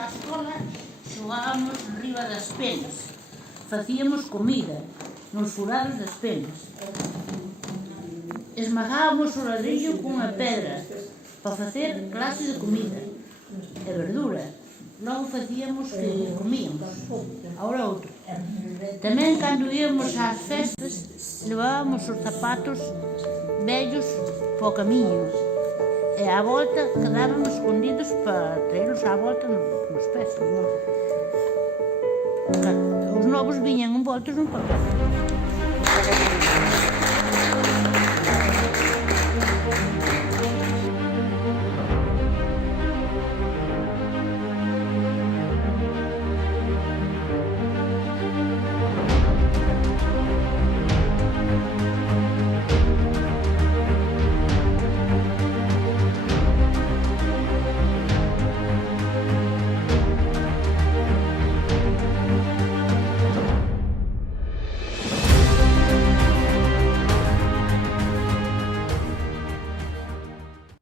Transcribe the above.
á escola, xogábamos riba das penas. Facíamos comida nos furados das penas. Esmagábamos o ladrillo cunha pedra para facer clase de comida e verdura. Logo facíamos que comíamos, ahora outro. Tamén, cando íamos ás festas, levábamos os zapatos vellos po camiño e á volta quedábamos escondidos para traerlos á volta nos pés. Os novos viñan envoltos nun papel.